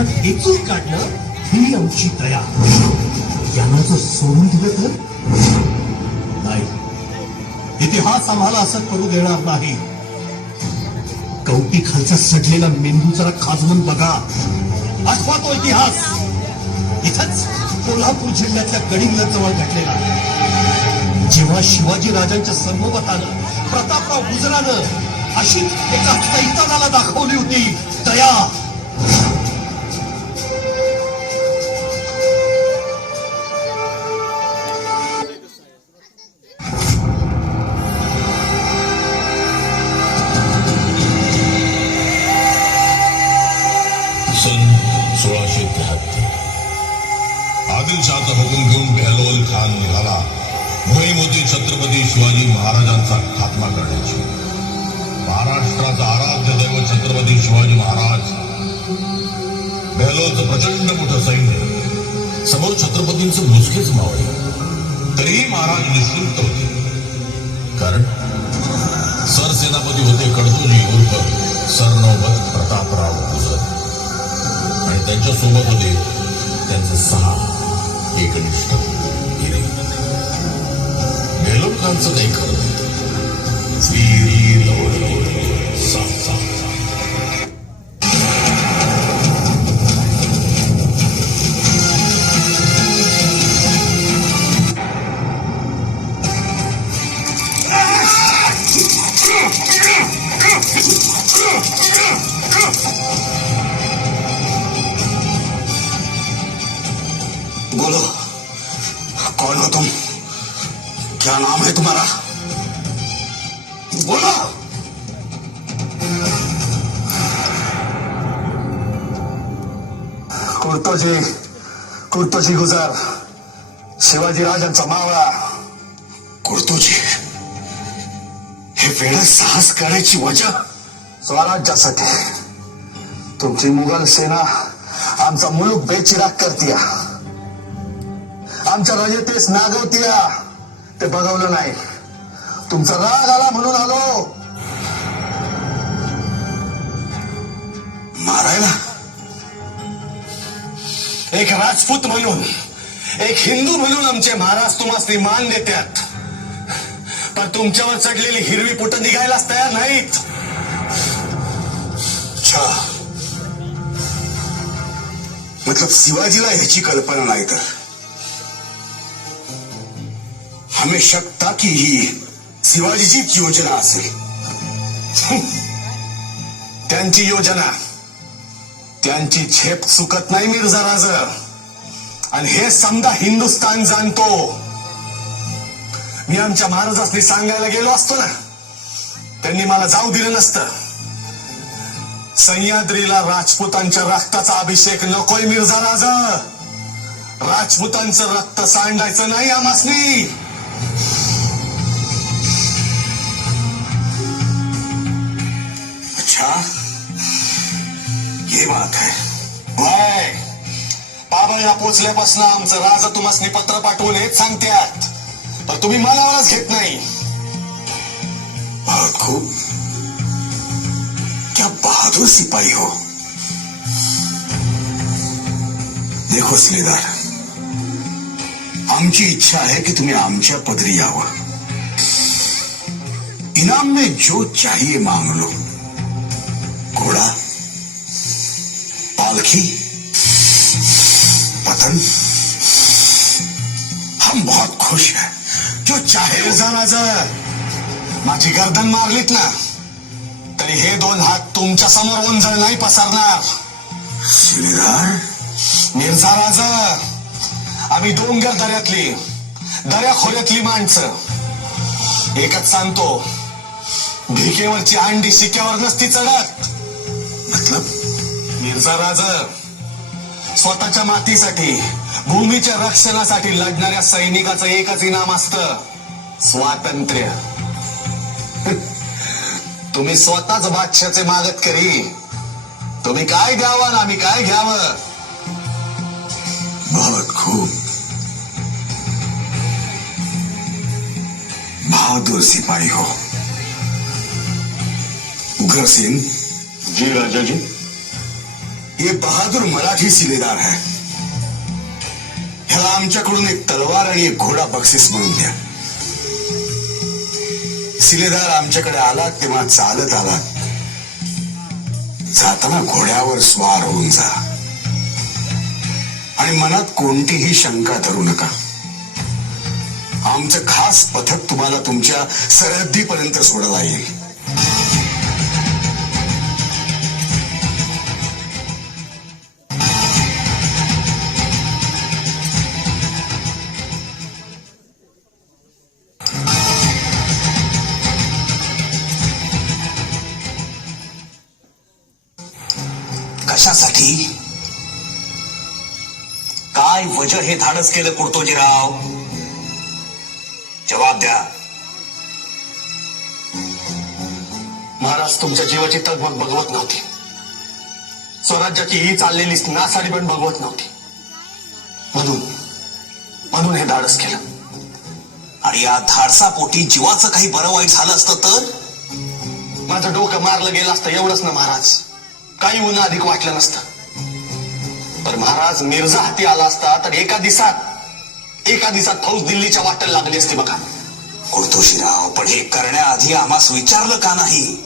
समुद्रात फेकून काढणं ही आमची दया. यांना जर सोडून दिलं तर नाही, इतिहास आम्हाला असं करू देणार नाही. कवटी खालचा सडलेला मेंदू जरा खाजवून बघा, आठवा तो इतिहास. इथंच कोल्हापूर जिल्ह्यातल्या गडिंग्लजवळ घडलेला, जेव्हा शिवाजी राजांच्या सर्वमतानं प्रतापराव गुजरानं अशी एका सैतानाला दाखवली होती दया. सन 1673 आदिलशहाचा हुकूम घेऊन बेहलोल खान निघाला. मोहीम होती छत्रपती शिवाजी महाराजांचा खात्मा करण्याची. महाराष्ट्राचा आराध्य दैवत छत्रपती शिवाजी महाराज, बेहलोलचं प्रचंड मोठं सैन्य, समोर छत्रपतींचं मुजकेच मावळे. तरीही महाराज निश्चिंत होते, कारण सरसेनापती होते कडतोजी उर्फ सरनौबत प्रतापराव गुजर, आणि त्यांच्या सोबत होते त्यांचे 6 एकनिष्ठ हिरे. बेहलोल खानचं काही खरं नाही. वीर लवळ बोलो, कौन हो तुम? क्या नाम है तुम्हारा? बोलो. कुर्तोजी गुजर, शिवाजी राजांचा मावळा. कुर्तोजी, हे वेळा साहस करण्याची वजह? स्वराज्यासाठी. तुमची मुघल सेना आमचा मुलूक बेचिराग करतीया, आमच्या रयतेस नागवतीया. ते बघवलं नाही, तुमचा राग आला म्हणून आलो. मारायला? एक राजपूत म्हणून, एक हिंदू म्हणून आमचे महाराज तुम्हाला मान देतात, पण तुमच्यावर चढलेली हिरवी पोट निघायलाच तयार नाहीत. अच्छा, मतलब शिवाजीला ह्याची कल्पना नाही तर हमें शकता की ही शिवाजीचीच योजना असेल. त्यांची योजना, त्यांची झेप चुकत नाही मिर्झा राज, आणि हे समजा हिंदुस्तान जाणतो. मी आमच्या महाराजांनी सांगायला गेलो असतो ना, त्यांनी मला जाऊ दिलं नसतं. सह्याद्रीला राजपुतांच्या रक्ताचा अभिषेक नकोय मिर्झा राज. राजपुतांचं रक्त सांडायचं नाही आमासनी. अच्छा, ये बात है. वय बाबळला पोचल्यापासून आमचं राजा तुम्हाला पत्र पाठवून हेच सांगतात, पण तुम्ही मनावरच घेत नाही. बहुत खूप. क्या बहादुर सिपाही हो. देखो सिलेदार, आमची इच्छा आहे की तुम्ही आमच्या पदरी यावं. इनाम में जो चाहिए मांग लो. घोड़ा, पालखी, पतन, हम बहुत खुश हैं. जो चाहे. राजा, माझी गर्दन मारलीत ना तरी हे 2 हात तुमच्या समोर ओंजळ नाही पसरणार. शिलेदार, मिर्झा राजा, आम्ही डोंगर दऱ्यातली, दऱ्याखोऱ्यातली माणसं. एकच सांगतो, भिकेवरची अंडी शिक्यावर नसती चढत. मतलब? मिर्झा राजा, स्वतःच्या मातीसाठी, भूमीच्या रक्षणासाठी लढणाऱ्या सैनिकाचं एकच इनाम असतं, स्वातंत्र्य. तुम्ही स्वतःच बादशाचे मागत करी. तुम्ही काय द्यावं आणि आम्ही काय घ्यावं. बहुत खूप. बहादुर सिपाही हो. उग्र सिंह. जी राजा जी. ये बहादूर मराठी सिलेदार है. ह्याला आमच्याकडून एक तलवार आणि एक घोडा बक्षीस म्हणून द्या. सिलेदार आमच्याकडे आलात तेव्हा चालत आलात. जाताना घोड्यावर स्वार होऊन जा आणि मनात कोणतीही शंका धरू नका. आमचं खास पथक तुम्हाला तुमच्या सरहद्दीपर्यंत सोडायला येईल. कशासाठी? काय वजह हे धाडस केलं कुर्तोजीराव? जबाब द्या. महाराज तुमच्या जीवाची तगमग बघवत नव्हती. स्वराज्याची ही चाललेली नासाडी पण बघवत नव्हती. म्हणून हे धाडस केलं. आणि या धाडसापोटी जीवाचं काही बरं वाईट झालं असतं तर? माझं डोकं मारलं गेलं असतं एवढंच ना महाराज. काही उन्हा अधिक वाटलं नसतं. पण महाराज मिर्झा हाती आला असता तर एका दिवसात फौज दिल्लीच्या वाटेला लागली असती बघा. कुर्तोजीराव, पण हे करण्याआधी आम्हास विचारलं का नाही?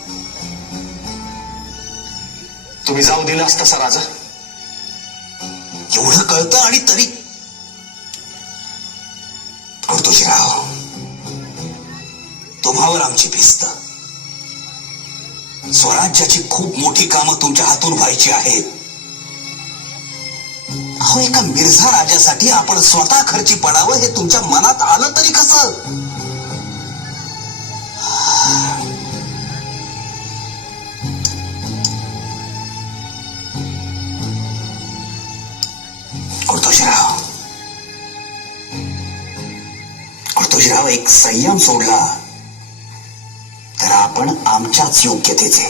तुम्ही जाऊ दिलं असतं सर राजा. एवढं कळतं आणि तरी. कुर्तोजीराव, तुम्हावर आमची भिस्त. स्वराज्याची खूप मोठी कामं तुमच्या हातून व्हायची आहेत. अहो, एका मिर्झा राजासाठी आपण स्वतः खर्ची पडावं हे तुमच्या मनात आलं तरी कसं? कुर्तोजीराव, एक संयम सोडला तर आपण आमच्याच योग्यतेचे.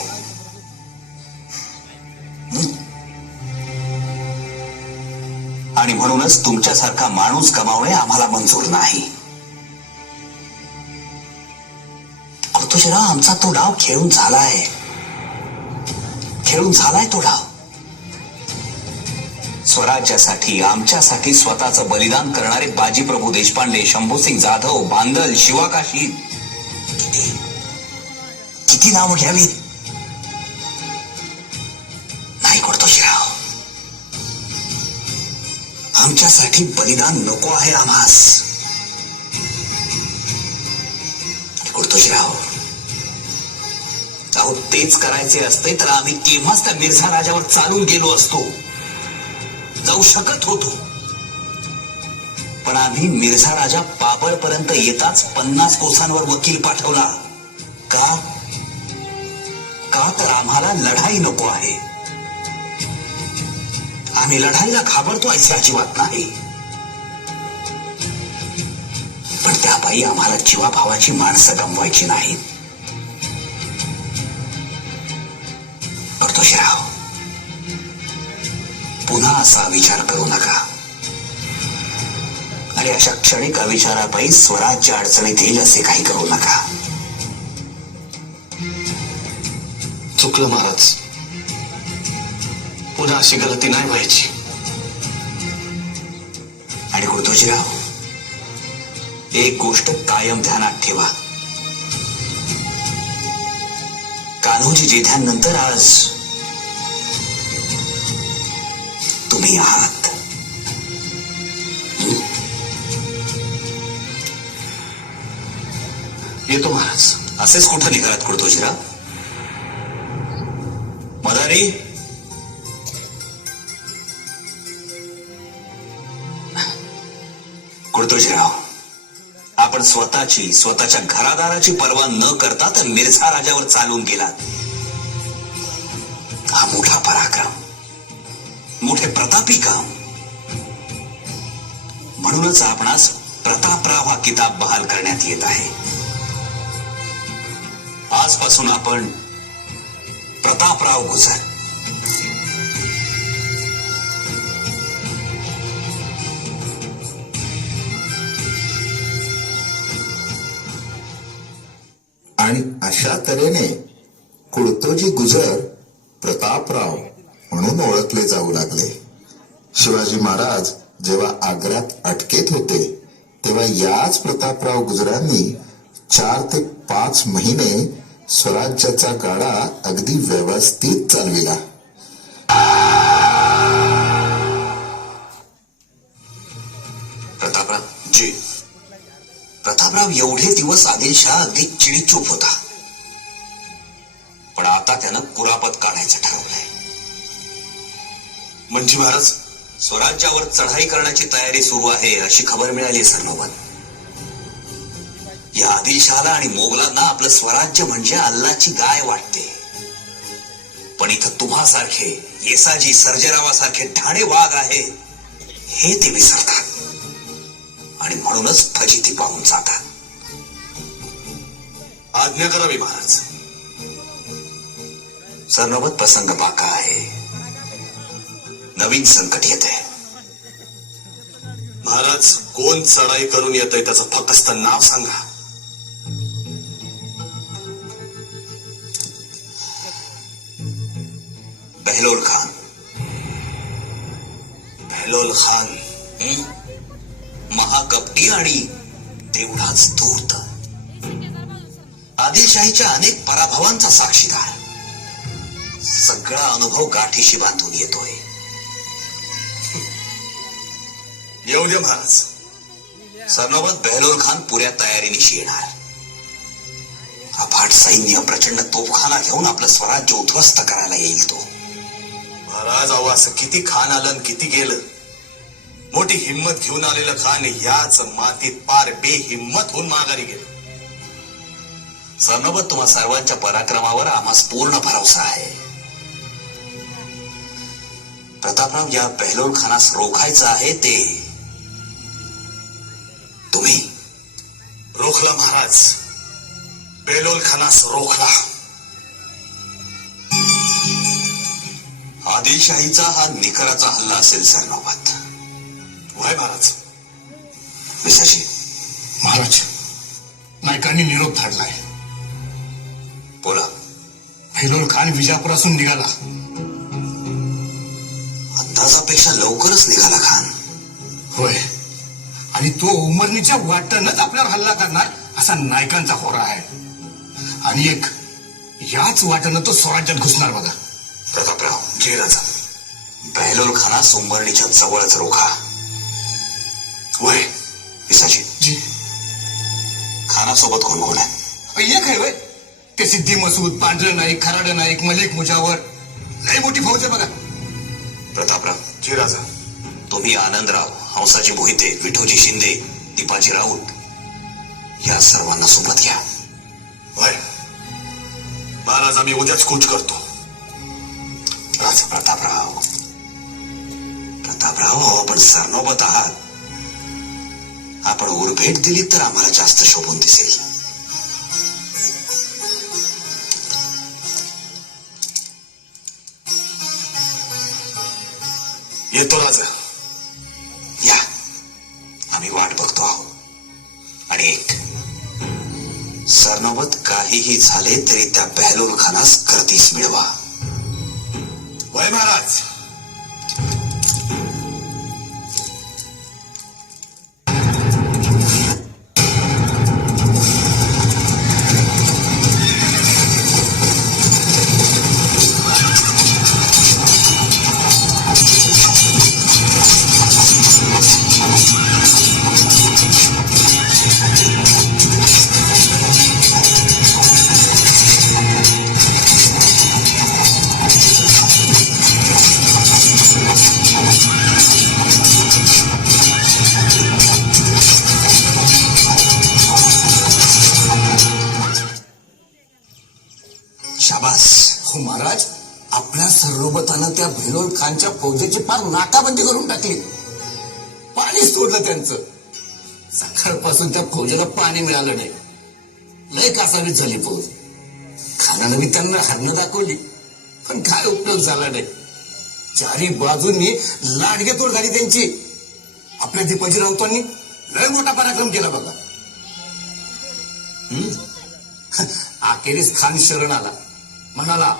आणि म्हणूनच तुमच्यासारखा माणूस गमावणे आम्हाला मंजूर नाही. कुर्तोजीराव, आमचा तो डाव खेळून झालाय तो डाव. स्वराज्यासाठी, आमच्यासाठी स्वतःचं बलिदान करणारे बाजीप्रभू देशपांडे, शंभूसिंग जाधव, बांदल, शिवाकाशी, किती नावं घ्यावीत? नाही कुर्तोजीराव, आमच्यासाठी बलिदान नको आहे आम्हास. कुर्तोजीराव, अहो, तेच करायचे असते तर आम्ही केव्हाच त्या मिर्झा राजावर चालून गेलो असतो, जाऊ शकत होतो. पण आम्ही मिर्झा राजा बाबर पर्यंत येताच 50 कोसांवर वकील पाठवला. का? तर आम्हाला लढाई नको आहे. आम्ही लढाईला घाबरतो असे अजिबात नाही. पण त्यापायी आम्हाला जीवाभावाची माणसं गमवायची नाहीत. कुर्तोजीराव, पुन्हा असा विचार करू नका. आणि अशा क्षणिक अविचारापायी स्वराज्य अडचणीत येईल असे काही करू नका. चुकलं महाराज. पुन्हा अशी गलती नाही व्हायची. आणि कुर्तोजीराव, एक गोष्ट कायम ध्यानात ठेवा. कान्होजी जेठ्यांनंतर आज तुम्ही आहात. येतो महाराज. असेच कुठं निघालात कुर्तोजीराव? मदारी, कुर्तोजीराव, आपण स्वतःच्या घरादाराची पर्वा न करता तर मिर्झा राजावर चालून गेलात. हा मोठा पराक्रम, मोठे प्रतापी काम. म्हणूनच आपणास प्रतापराव हा किताब बहाल करण्यात येत आहे. आजपासून आपण प्रतापराव गुजर. आणि अशा तऱ्हेने कुर्तोजी गुजर प्रतापराव म्हणून ओळखले जाऊ लागले. शिवाजी महाराज जेव्हा आग्र्यात अटकेत होते तेव्हा याच प्रतापराव गुजरांनी 4 ते 5 महिने स्वराज्याचा गाडा अगदी व्यवस्थित चालविला. प्रतापराव जी, प्रतापराव एवढे दिवस आदिलशाह अगदी चिडीचूप होता, पण आता त्यानं कुरापत काढायचं ठरवलंय. म्हणजे महाराज, स्वराज्यावर चढाई करण्याची तयारी सुरू आहे अशी खबर मिळाली सरनोबत. या आदिलशहाला आणि मोगलांना आपलं स्वराज्य म्हणजे अल्लाची गाय वाटते, पण इथं तुम्हासारखे येसाजी सर्जेरावासारखे ठाणे वाघ आहे हे ते विसरतात आणि म्हणूनच फजिती पाहून जातात. आज्ञा करावी महाराज. सरनोबत प्रसंग बाका आहे, नवीन संकट येते. महाराज, कोण चढाई करून येतंय त्याचं फक्त नाव सांगा. बहलोल खान. बहलोल खान महाकपटी आणि तेवढाच धूर्त. आदिलशाहीच्या अनेक पराभवांचा साक्षीदार. सगळा अनुभव गाठीशी बांधून येतोय. येऊ दे महाराज. सरनोबत बहलोल खान पुऱ्या तयारीनिशी येणार. अफाट सैन्य, प्रचंड तोफखाना घेऊन आपलं स्वराज्य उद्ध्वस्त करायला येईल तो. महाराज, अहो असं किती खान आलं आणि किती गेलं. मोठी हिंमत घेऊन आलेलं खान याच मातीत पार बेहिम्मत होऊन माघारी गेलं. सरनोबत तुम्हा सर्वांच्या पराक्रमावर आम्हास पूर्ण भरोसा आहे. प्रतापराव, या बहलोल खानास रोखायचं आहे ते तुम्ही. रोखला महाराज, बेलोल खानास रोखला. आदिलशाहीचा हा निकराचा हल्ला असेल सरनोबत. वय महाराज. विसाजी, महाराज, नायकांनी निरोप धाडलाय. बोला. बहलोल खान विजापुरातून निघाला. अंदाजापेक्षा लवकरच निघाला खान. होय, आणि तो उमरणीच्या वाटेनच आपल्यावर हल्ला करणार असा नायकांचा होरा आहे. आणि एक याच वाटेनं तो स्वराज्यात घुसणार बघा. प्रतापराव, जे राजा. बहलोल खानास उंबरणीच्या जवळच रोखा. वय. विसाजी, जी. खानासोबत कोण कोण आहे? एक आहे वय, ते सिद्धी मसूद, पांढरे नाईक, खराडे नाईक, मलिक मुजावर, लय मोठी फौज आहे बघा. प्रतापराव, जे राजा. तुम्ही आनंदराव, हंसाजी मोहिते, विठोजी शिंदे, दीपाजी राऊत या सर्वांना सोबत घ्या. वय. महाराज, आम्ही उद्याच कूच करतो. राजा प्रतापराव, प्रतापराव, आपण सरनोबत आहात. आपण उरभेट दिली तर आम्हाला जास्त शोभून दिसेल. येतो राजा. या, आम्ही वाट बघतो आहोत. आणि एक, सरनोबत काहीही झाले तरी त्या बहलोल खानास करतीस मिळवा. वय महाराज. शाबास. हो महाराज, आपल्या सरनोबतानं त्या बहलोल खानच्या फौजेची फार नाकाबंदी करून टाकली. पाणी सोडलं त्यांचं. सकाळपासून त्या फौजेला पाणी मिळालं नाही. लय कासावीस झाली फौज. खानानं बी त्यांना हरणं दाखवली, पण काय उपयोग झाला नाही. चारी बाजूंनी लाडगेतोड झाली त्यांची. आपल्या दीपाजी राऊतांनी लय मोठा पराक्रम केला बघा. अखेरीस खान शरण आला. म्हणाला,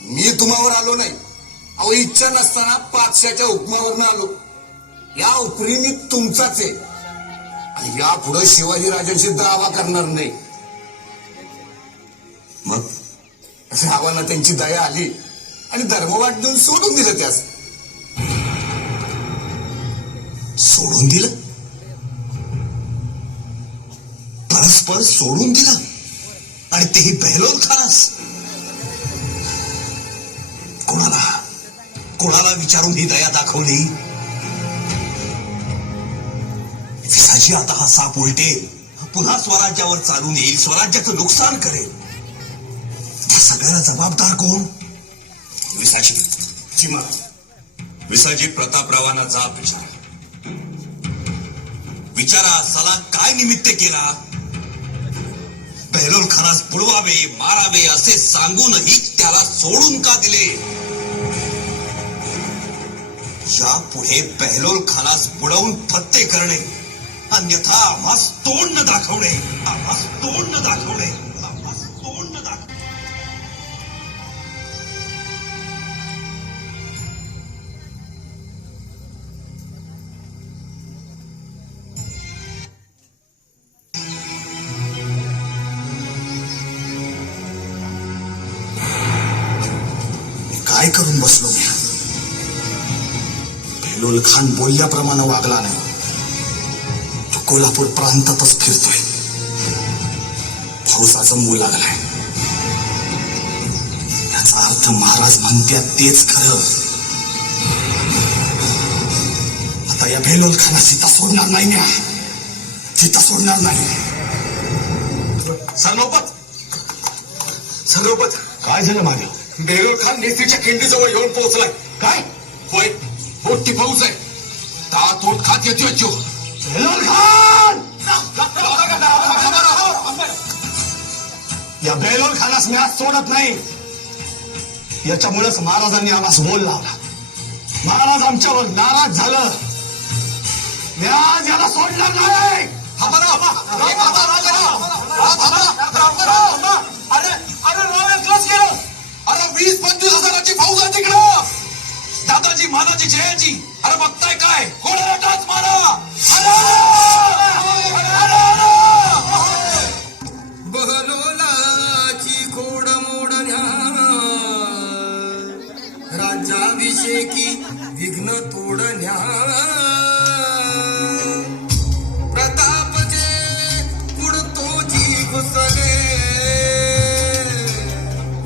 मी तुम्हावर आलो नाही, अहो इच्छा नसताना पाचशाच्या हुकमावरनं आलो. या उपरी मी तुमचाच आहे आणि यापुढे शिवाजी राजांशी दावा करणार नाही. मग रावांना त्यांची दया आली आणि धर्मवाट देऊन सोडून दिलं त्यास. सोडून दिलं? परस्पर सोडून दिलं आणि तेही बहलोल खानास. कोणाला विचारून ही दया दाखवली? विसाजी आता हा साप उलटेल, पुन्हा स्वराज्यावर चालून येईल, स्वराज्याचं नुकसान करेल. त्या सगळ्याला जबाबदार कोण? विसाजी प्रतापरावांना जाब विचारा सला काय निमित्त केला? बहलोल खानास बुडवावे, मारावे असे सांगूनही त्याला सोडून का दिले? यापुढे बहलोल खानास बुडवून फत्ते करणे, अन्यथा आम्हास तोंड न दाखवणे. काय करून बसलो मी? बहलोल खान बोलल्याप्रमाणे वागला नाही. तो कोल्हापूर प्रांतातच फिरतोय. फौजाचा मूळ लागलाय. याचा अर्थ महाराज म्हणतात तेच खरं. आता या बहलोल खाना सीता सोडणार नाही ना, सीता सोडणार नाही. संगोपत काय झालं माझ्या? बेरोल खान नेत्रीच्या खिंडीजवळ येऊन पोहोचलाय. काय? होय, मोठी फौज आहे. तातोड खात येतोय तो. बहलोल खान! या बहलोल खानास मी आज सोडत नाही. याच्यामुळेच महाराजांनी आम्हास बोल लावला. महाराज आमच्यावर नाराज झालं. मी आज याला सोडणार नाही. अरे 20-25 हजाराची फौज आहे तिकडं. दादाजी मानाजी जयाजी, अरे बघताय काय? कोणाला टाच मारा. बहलोलाची खोड मोडण्या, राज्याभिषेकी विघ्न तोडण्या, प्रतापचे पुढतोची घुसले,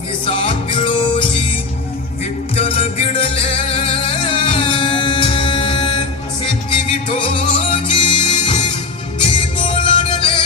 विसा पिळोजी विठ्ठल गिडले, सिद्धी विठोजी ती बोलाडले.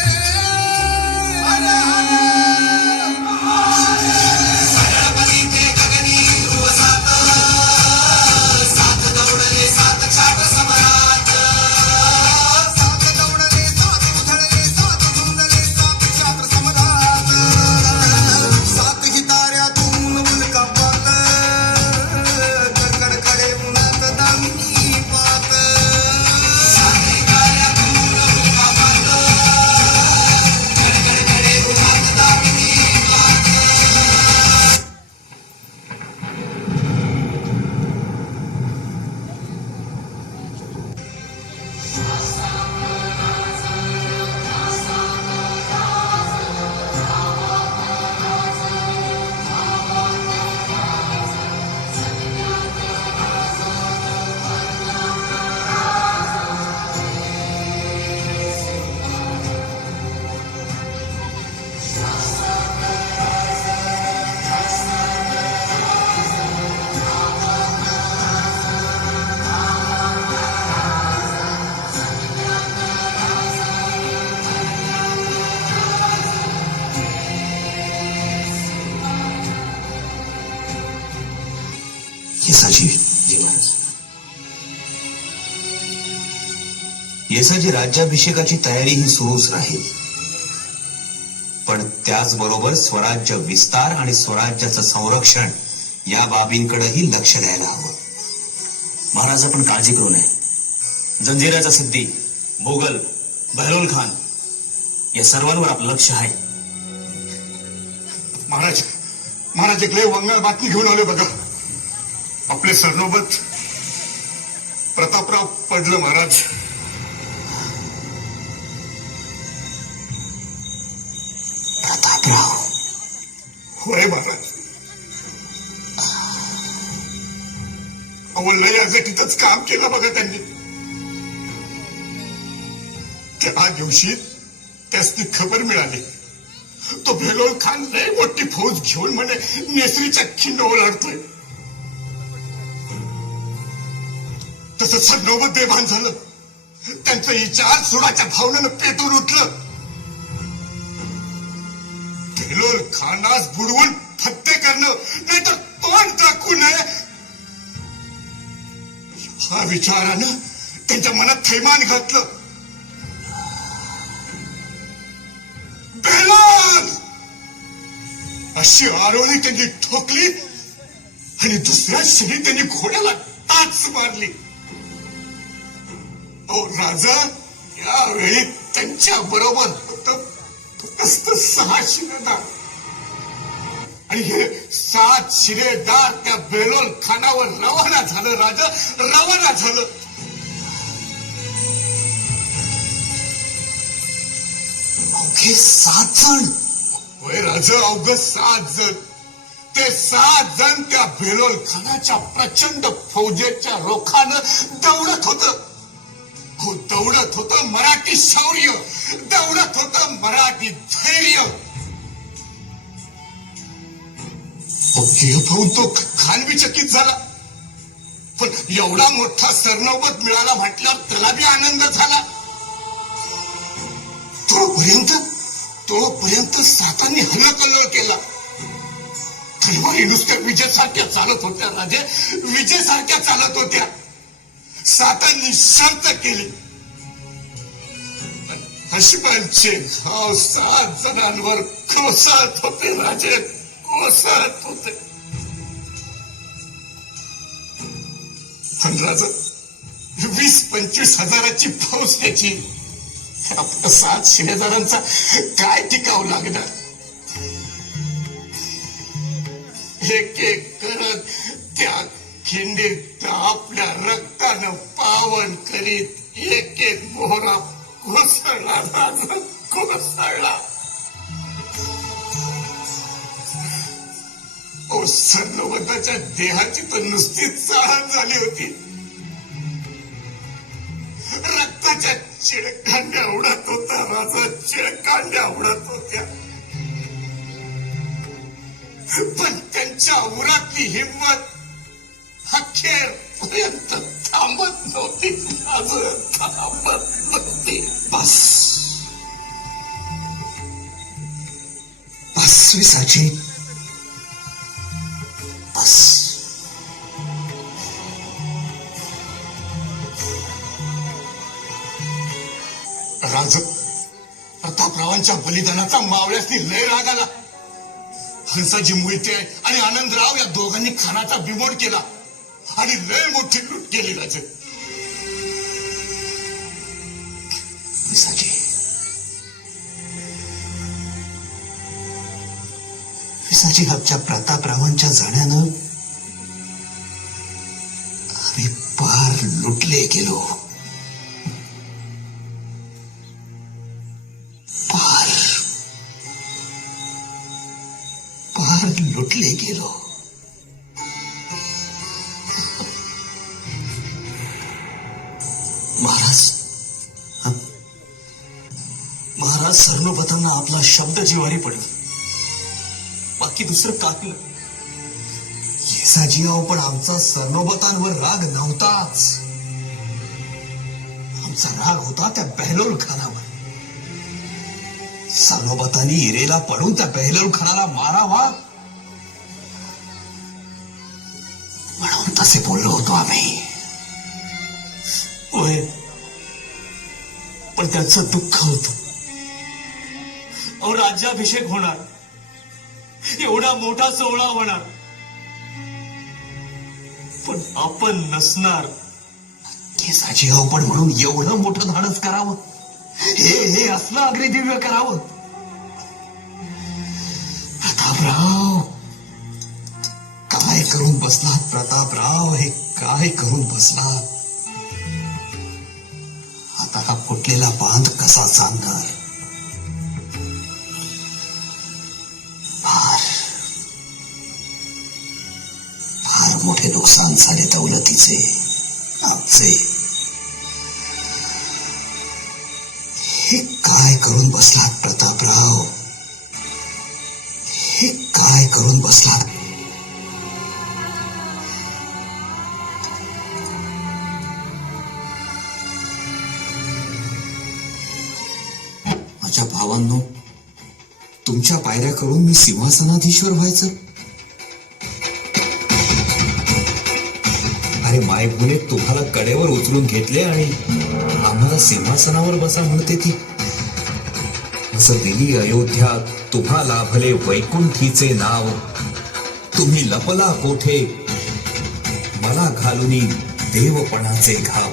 येसाची राज्याभिषेकाची तयारी ही सुरूच राहील. पण त्याचबरोबर स्वराज्य विस्तार आणि स्वराज्याचं संरक्षण या बाबींकडेही लक्ष द्यायला हवं. महाराज आपण काळजी करू नये. जंजिऱ्याचा सिद्धी, मोगल, बहलोल खान या सर्वांवर आपलं लक्ष आहे. महाराज एक लय वंगाळ बातमी घेऊन आलोय बघा. आपले सरनोबत प्रतापराव पडलं महाराज. प्रतापराव होय महाराज. अहो लय अगटीतच काम केलं बघा त्यांनी. त्या दिवशी त्यासनी खबर मिळाली तो भेलोल खान लय मोठी फौज घेऊन म्हणे नेसरीच्या खिंड ओलांडतोय. तसं सरनोबत बेभान झालं. त्यांचं विचार सुडाच्या भावनेनं पेटून उठलं. भेलोल खानास बुडवून फत्ते करणं नाहीतर तोंड टाकू नये हा विचारानं त्यांच्या मनात थैमान घातलं. भेलोल अशी आरोळी त्यांनी ठोकली आणि दुसऱ्या क्षणी त्यांनी घोड्याला टाच मारली. ओ राजा यावेळी त्यांच्या बरोबर होत फक्त 6 शिलेदार आणि हे 7 शिलेदार त्या बेलोल खानावर रवाना झालं. राजा रवाना झालं. अवघे 7 जण. होय राजा अवघ 7 जण. ते 7 जण त्या बेलोल खानाच्या प्रचंड फौजेच्या रोखानं दौडत होतं. हो दौडत होतं मराठी शौर्य. दौडत होतं मराठी धैर्य. पाहून तो खान चकित झाला. पण एवढा मोठा सरनौबत मिळाला म्हटल्यावर त्याला बी आनंद झाला. तोपर्यंत सातांनी हल्लाकल्लोळ केला. तलवारी नुसत्या विजेसारख्या चालत होत्या राजे. विजेसारख्या चालत होत्या. सातांनी शर्त केली. हशमांचे घाव 7 जणांवर कोसळत होते राजे. कोसळत होते. पण राजा 20-25 हजाराची फौज त्याची. आपल्या 7 शिलेदारांचा काय टिकाव लागणार. एक एक करत त्या खिंडीत आपल्या रक्तानं पावन करीत एक एक मोहरा कोसळला. राजा कोसळला. ओ सरनोबताच्या देहाची तर नुसतीच चाळण झाली होती. रक्ताच्या चिळकांड्या उडत होत्या राजा. चिळकांड्या उडत होत्या. पण त्यांच्या उरातली हिंमत अखेरपर्यंत थांबत नव्हती. अजून थांबत नव्हती. बस विसाजी बस. राज प्रतापरावांच्या बलिदानाचा मावळ्यासनी लय राग आला. हंसाजी मोहिते आणि आनंदराव या दोघांनी खानाचा बिमोड केला आणि लय मोठी लूट केली. राजे विसाजी आमच्या प्रतापरावांच्या जाण्यानं आम्ही पार लुटले गेलो. पार लुटले गेलो. महाराज सरनोबतांना आपला शब्द जिवारी पडला. बाकी दुसरं काही नाही. येसाजीराव पण आमचा सरनोबतांवर राग नव्हताच. आमचा राग होता त्या बेहलोल खानावर. सरनोबतांनी इरेला पडून त्या बेहलोल खानाला मारावा म्हणून तसे बोललो होतो आम्ही. होय, पण त्याचं दुःख होतं. अहो राज्याभिषेक होणार. एवढा मोठा सोहळा होणार. पण आपण नसणार. केसाजीराव पण म्हणून एवढं मोठं धाडस करावं. हे असलं अग्निदिव्य करावं. प्रतापराव काय करून बसलात प्रतापराव, हे काय करून बसलात? आता हा फुटलेला बांध कसा सांगणार? फार मोठे नुकसान झाले दौलतीचे, आमचे. हे काय करून बसलात प्रतापराव? हे काय करून बसलात? माझ्या भावांनो, तुमच्या पायऱ्या करून मी सिंहासनाधीश्वर व्हायचं? अरे मायभूने तुम्हाला कडेवर उचलून घेतले आणि आम्हाला सिंहासनावर बसा म्हणते ती. असं दिली अयोध्या तुम्हाला भले वैकुंठीचे नाव, तुम्ही लपला कोठे मला घालुनी देवपणाचे घाव.